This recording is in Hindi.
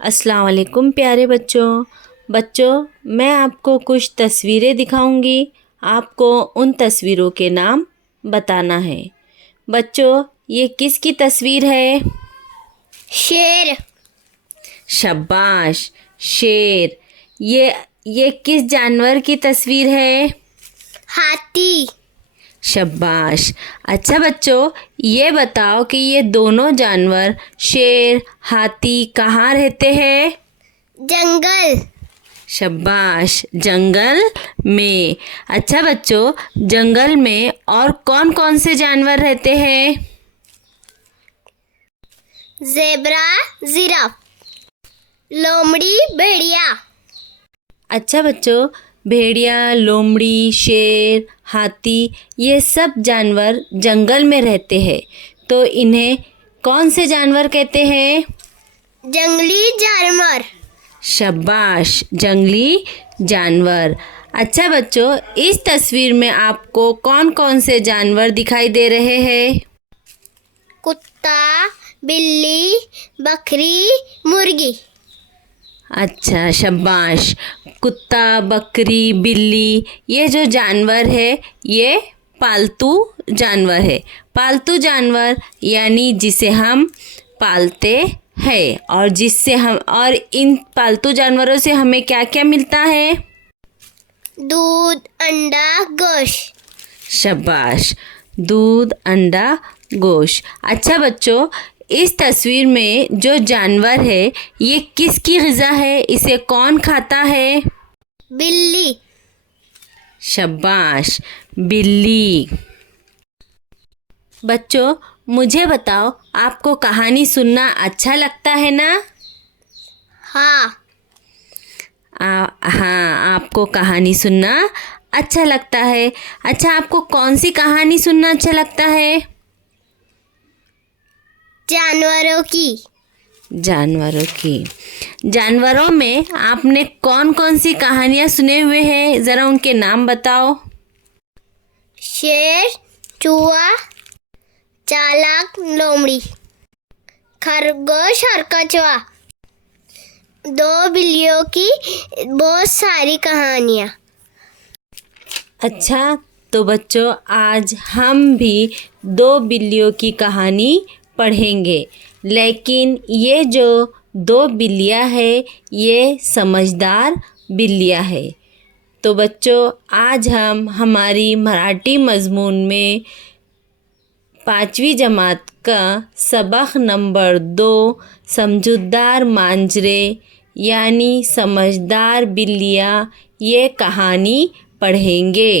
अस्सलाम वालेकुम प्यारे बच्चों मैं आपको कुछ तस्वीरें दिखाऊंगी। आपको उन तस्वीरों के नाम बताना है। बच्चों, ये किसकी तस्वीर है? शेर। शाबाश, शेर। ये किस जानवर की तस्वीर है? हाथी। शाबाश। अच्छा बच्चों, ये बताओ कि ये दोनों जानवर शेर, हाथी कहाँ रहते हैं? जंगल। शाबाश, जंगल में। अच्छा बच्चों, जंगल में और कौन कौन से जानवर रहते हैं? ज़ेब्रा, जिराफ, लोमड़ी, भेड़िया। अच्छा बच्चों, भेड़िया, लोमड़ी, शेर, हाथी ये सब जानवर जंगल में रहते हैं। तो इन्हें कौन से जानवर कहते हैं? जंगली जानवर। शाबाश, जंगली जानवर। अच्छा बच्चों, इस तस्वीर में आपको कौन कौन से जानवर दिखाई दे रहे हैं? कुत्ता, बिल्ली, बकरी, मुर्गी। अच्छा, शाबाश। कुत्ता, बकरी, बिल्ली ये जो जानवर है ये पालतू जानवर है। पालतू जानवर यानी जिसे हम पालते हैं और इन पालतू जानवरों से हमें क्या क्या मिलता है? दूध, अंडा, गोश्त। शाबाश, दूध, अंडा, गोश्त। अच्छा बच्चों, इस तस्वीर में जो जानवर है ये किसकी ग़िज़ा है? इसे कौन खाता है? बिल्ली। शाबाश, बिल्ली। बच्चों, मुझे बताओ, आपको कहानी सुनना अच्छा लगता है ना? हाँ। हाँ, आपको कहानी सुनना अच्छा लगता है। अच्छा, आपको कौन सी कहानी सुनना अच्छा लगता है? जानवरों की। जानवरों की। जानवरों में आपने कौन कौन सी कहानियाँ सुने हुए हैं? ज़रा उनके नाम बताओ। शेर, चूहा, चालाक, लोमड़ी, खरगोश और कछुआ। दो बिल्लियों की बहुत सारी कहानियाँ। अच्छा, तो बच्चों आज हम भी दो बिल्लियों की कहानी पढ़ेंगे। लेकिन ये जो दो बिल्लियाँ हैं ये समझदार बिल्लियाँ हैं। तो बच्चों आज हम हमारी मराठी मज़मून में 5वीं जमात का सबक नंबर 2 समझदार मांजरे यानी समझदार बिल्लियाँ ये कहानी पढ़ेंगे।